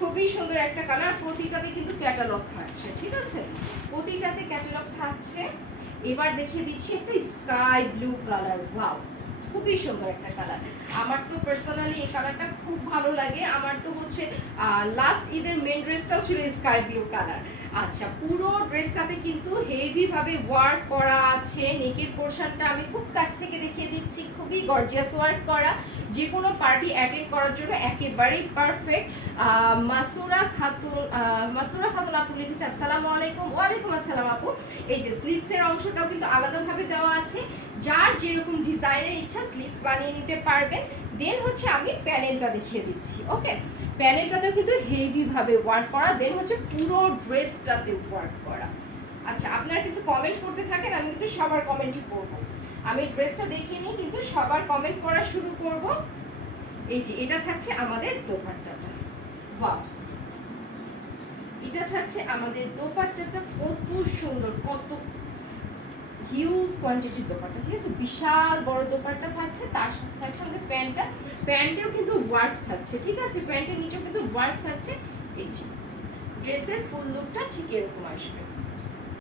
খুবই সুন্দর একটা কালার, প্রতিটাতে কিন্তু ক্যাটালগ থাকছে, ঠিক আছে, প্রতিটাতে ক্যাটালগ থাকছে। এবার দেখিয়ে দিচ্ছি একটা স্কাই ব্লু কালার, ওয়াও খুবই সুন্দর একটা কালার। আমার তো পার্সোনালি এই কালারটা খুব ভালো লাগে। আমার তো হচ্ছে লাস্ট ঈদের মেন ড্রেসটাও ছিল স্কাই ব্লু কালার। আচ্ছা, পুরো ড্রেসটাতে কিন্তু হেভি ভাবে ওয়ার্ক করা আছে। নেকের পোর্শনটা আমি খুব কাছ থেকে দেখিয়ে দিচ্ছি, খুবই গর্জিয়াস ওয়ার্ক করা, যে কোনো পার্টি অ্যাটেন্ড করার জন্য একেবারেই পারফেক্ট। মাসুরা খাতুন আপু লিখেছে আসসালামু আলাইকুম। ওয়ালাইকুম আসসালাম আপু। এই যে স্লিভসের অংশটাও কিন্তু আলাদাভাবে দেওয়া আছে, যার যেরকম ডিজাইনের ইচ্ছা স্লিভস বানিয়ে নিতে পারবেন। দেন হচ্ছে আমি প্যানেলটা দেখিয়ে দিচ্ছি। ওকে, প্যানেলটাতেও কিন্তু হেভি ভাবে ওয়ার্ক করা, দেন হচ্ছে পুরো ড্রেসটাতে ওয়ার্ক করা। আচ্ছা, আপনারা কিন্তু কমেন্ট করতে থাকেন, আমি কিন্তু সবার কমেন্টই পড়বো। আমি ড্রেসটা দেখিয়ে নিই, কিন্তু সবার কমেন্ট করা শুরু করব। এই যে এটা থাকছে আমাদের দোপাট্টাটা, ওয়াও, এটা থাকছে আমাদের দোপাট্টাটা, কত সুন্দর, কত হিউজ কোয়ান্টিটির দোপাট্টা, ঠিক আছে, বিশাল বড় দোপাট্টা থাকছে। তার সাথে থাকছে আমাদের প্যান্টটা, প্যান্টেও কিন্তু ওয়ার্ক থাকছে, ঠিক আছে, প্যান্টের নিচেও কিন্তু ওয়ার্ক থাকছে। এই যে ড্রেসের ফুল লুকটা ঠিক এরকম আসবে।